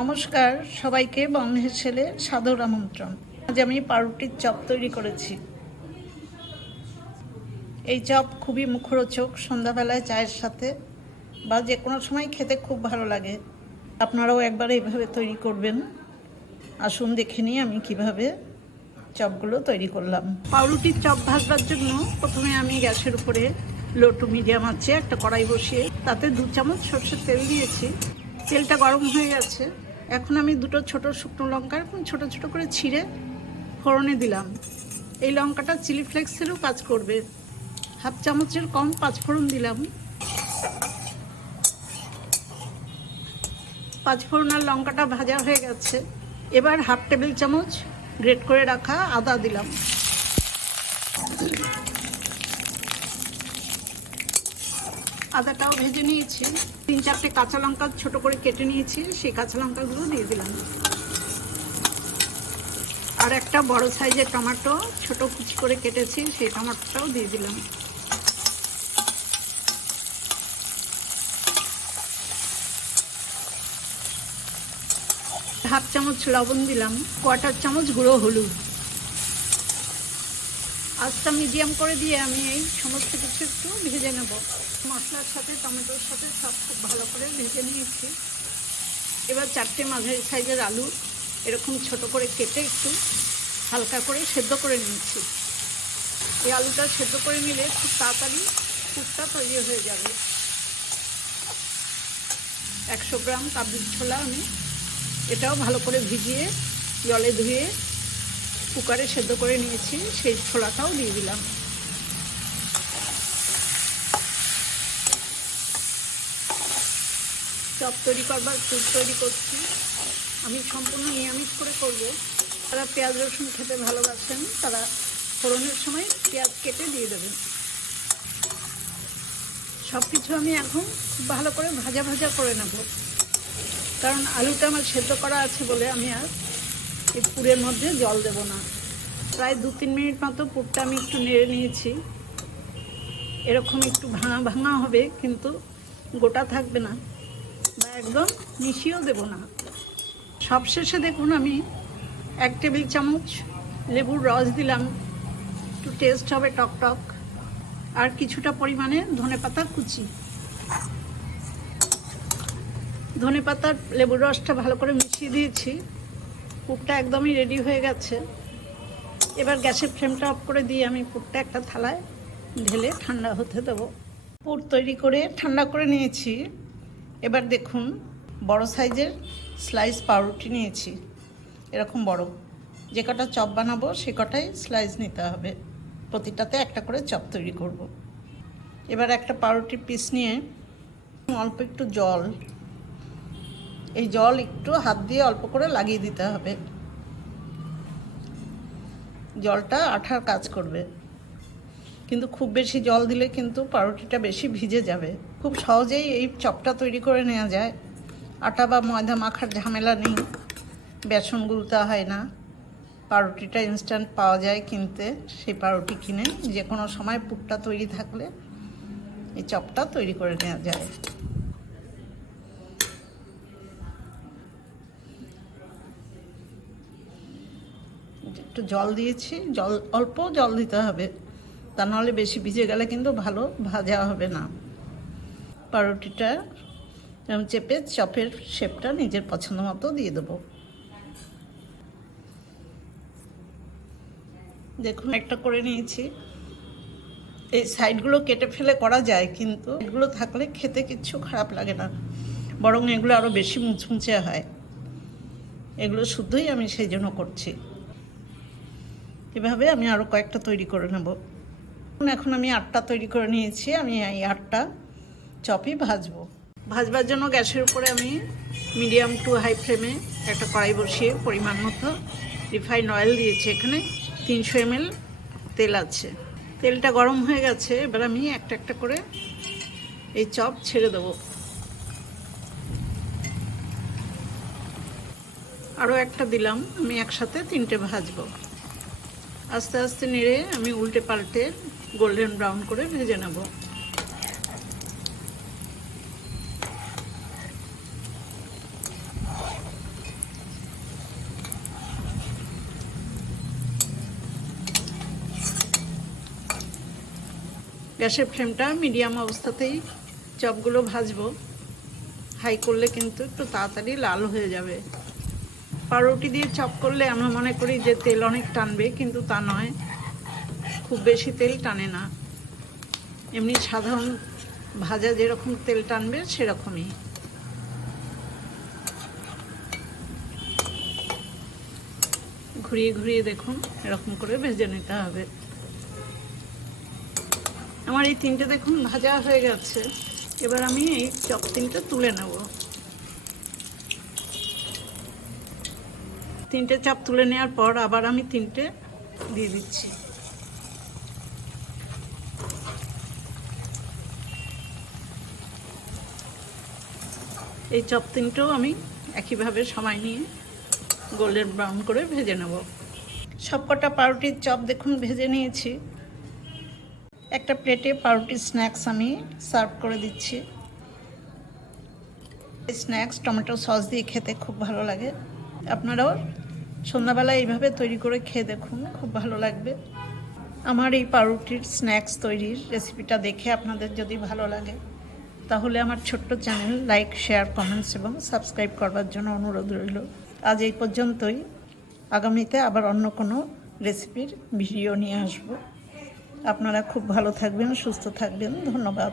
নমস্কার সবাইকে বন্ধের ছেলে সাদর আমন্ত্রণ। আজ আমি পাউরুটির চপ তৈরি করেছি। এই চপ খুবই মুখরোচক, সন্ধ্যাবেলায় চায়ের সাথে বা যে কোনো সময় খেতে খুব ভালো লাগে। আপনারাও একবার এইভাবে তৈরি করবেন। আসুন দেখে নিই আমি কীভাবে চপগুলো তৈরি করলাম। পাউরুটির চপ ভাজবার জন্য প্রথমে আমি গ্যাসের উপরে লো টু মিডিয়াম আছে একটা কড়াই বসিয়ে তাতে দু চামচ সর্ষের তেল দিয়েছি। তেলটা গরম হয়ে গেছে। এখন আমি দুটো ছোট শুকনো লঙ্কা ছোট ছোট করে ছিঁড়ে ফোড়নে দিলাম। এই লঙ্কাটা চিলি ফ্লেক্সেরও কাজ করবে। হাফ চামচের কম পাঁচ ফোড়ন দিলাম। পাঁচ ফোড়ন আর লঙ্কাটা ভাজা হয়ে গেছে। এবার হাফ টেবিল চামচ গ্রেট করে রাখা আদা দিলাম। আদাটাও ভেজে নিয়েছি। তিন চারটে কাঁচা লঙ্কা ছোট করে কেটে নিয়েছি, সেই কাঁচা লঙ্কাগুলো দিয়ে দিলাম। আর একটা বড় সাইজের টমেটো ছোট কুচি করে কেটেছি, সেই টমেটোটাও দিয়ে দিলাম। হাফ চামচ লবণ দিলাম কোয়াটার চামচ গুঁড়ো হলুদ। আস্তা মিডিয়াম করে দিয়ে আমি এই সমস্ত কিছু একটু ভেজে নেব। মশলার সাথে, টমেটোর সাথে সব খুব ভালো করে ভেজে নিয়েছি। এবার চারটে মাঝারি সাইজের আলু এরকম ছোট করে কেটে একটু হালকা করে সেদ্ধ করে নিয়েছি। এই আলুটা সেদ্ধ করে নিলে খুব তাড়াতাড়ি পুরটা তৈরি হয়ে যাবে। একশো গ্রাম কাবুল ছোলা আমি এটাও ভালো করে ভিজিয়ে জলে ধুয়ে কুকারে সেদ্ধ করে নিয়েছি, সেই ছোলাটাও দিয়ে দিলাম। চপ তৈরি করবার ফুড তৈরি করছি। আমি সম্পূর্ণ নিরামিষ করে করব। তারা পেঁয়াজ, রসুন খেতে ভালোবাসেন, তারা ফোড়নের সময় পেঁয়াজ কেটে দিয়ে দেবেন। সব কিছু আমি এখন খুব ভালো করে ভাজা ভাজা করে নেব। কারণ আলুটা আমার সেদ্ধ করা আছে বলে আমি আর এই পুরের মধ্যে জল দেব না। প্রায় দু তিন মিনিট মতো পুরটা আমি একটু নেড়ে নিয়েছি। এরকম একটু ভাঙা ভাঙা হবে, কিন্তু গোটা থাকবে না বা একদম মিশিয়েও দেব না। সবশেষে দেখুন আমি এক টেবিল চামচ লেবুর রস দিলাম। একটু টেস্ট হবে টক টক। আর কিছুটা পরিমাণে ধনে পাতা কুচি। ধনে পাতার লেবুর রসটা ভালো করে মিশিয়ে দিয়েছি। পুরটা একদমই রেডি হয়ে গেছে। এবার গ্যাসের ফ্লেমটা অফ করে দিয়ে আমি পুরটা একটা থালায় ঢেলে ঠান্ডা হতে দেবো। পুর তৈরি করে ঠান্ডা করে নিয়েছি। এবার দেখুন, বড় সাইজের স্লাইস পাউরুটি নিয়েছি। এরকম বড়। যে কটা চপ বানাবো, সে কটাই স্লাইস নিতে হবে। প্রতিটাতে একটা করে চপ তৈরি করব। এবার একটা পাউরুটির পিস নিয়ে অল্প একটু জল এই জল একটু হাত দিয়ে অল্প করে লাগিয়ে দিতে হবে। জলটা আঠার কাজ করবে। কিন্তু খুব বেশি জল দিলে কিন্তু পাউরুটিটা বেশি ভিজে যাবে। খুব সহজেই এই চপটা তৈরি করে নেওয়া যায়। আটা বা ময়দা মাখার ঝামেলা নেই। বেসন গুলতে হয় না। পাউরুটিটা ইনস্ট্যান্ট পাওয়া যায় কিনতে। সেই পাউরুটি কিনে যে কোনো সময় পুরটা তৈরি থাকলে এই চপটা তৈরি করে নেওয়া যায়। একটু জল দিয়েছি, জল, অল্প জল দিতে হবে। তা নাহলে বেশি ভিজে গেলে কিন্তু ভালো, ভাজা হবে না। পাউরুটিটা চেপে চপের শেপটা নিজের পছন্দ মতো দিয়ে দেবো। দেখুন, একটা করে নিয়েছি। এই সাইডগুলো কেটে ফেলে করা যায়, কিন্তু এগুলো থাকলে খেতে কিচ্ছু খারাপ লাগে না। বরং এগুলো আরও বেশি মুচমুচে হয়। এগুলো শুদ্ধই আমি সেই জন্য করছি। এভাবে আমি আরও কয়েকটা তৈরি করে নেব। এখন আমি আটটা তৈরি করে নিয়েছি। আমি এই আটটা চপই ভাজবো। ভাজবার জন্য গ্যাসের উপরে আমি মিডিয়াম টু হাই ফ্লেমে একটা কড়াই বসিয়ে পরিমাণ মতো রিফাইন অয়েল দিয়েছি। এখানে তিনশো এমএল তেল আছে। তেলটা গরম হয়ে গেছে। এবার আমি একটা একটা করে এই চপ ছেড়ে দেবো। আরও একটা দিলাম। আমি একসাথে তিনটে ভাজবো। আস্তে আস্তে নেড়ে আমি উল্টে পাল্টে গোল্ডেন ব্রাউন করে ভেজে নেব। গ্যাসের ফ্লেমটা মিডিয়াম অবস্থাতেই চপগুলো ভাজবো। হাই করলে কিন্তু একটু তাড়াতাড়ি লাল হয়ে যাবে। পাউরুটি দিয়ে চপ করলে আমরা মনে করি যে তেল অনেক টানবে, কিন্তু তা নয়। খুব বেশি তেল টানে না। এমনি সাধারণ ভাজা যেরকম তেল টানবে, সেরকমই। ঘুরিয়ে ঘুরিয়ে দেখুন, এরকম করে ভেজে নিতে হবে। আমার এই তিনটে দেখুন ভাজা হয়ে গেছে। এবার আমি এই চপ তিনটে তুলে নেব। তিনটে চাপ তুলে নেওয়ার পর আবার আমি তিনটে দিয়ে দিচ্ছি। এই চপ তিনটেও আমি একইভাবে সময় নিয়ে গোল্ডেন ব্রাউন করে ভেজে নেব। সবকটা পাউরুটির চপ দেখুন, ভেজে নিয়েছি। একটা প্লেটে পাউরুটির স্ন্যাক্স আমি সার্ভ করে দিচ্ছি। স্ন্যাক্স, টমেটো সস দিয়ে খেতে খুব ভালো লাগে। আপনারাও সন্ধ্যাবেলা এইভাবে তৈরি করে খেয়ে দেখুন, খুব ভালো লাগবে। আমার এই পাউরুটির স্ন্যাক্স তৈরির রেসিপিটা দেখে আপনাদের যদি ভালো লাগে, তাহলে আমার ছোট্ট চ্যানেল লাইক, শেয়ার, কমেন্টস এবং সাবস্ক্রাইব করবার জন্য অনুরোধ রইল। আজ এই পর্যন্তই। আগামীতে আবার অন্য কোনো রেসিপির ভিডিও নিয়ে আসব। আপনারা খুব ভালো থাকবেন, সুস্থ থাকবেন। ধন্যবাদ।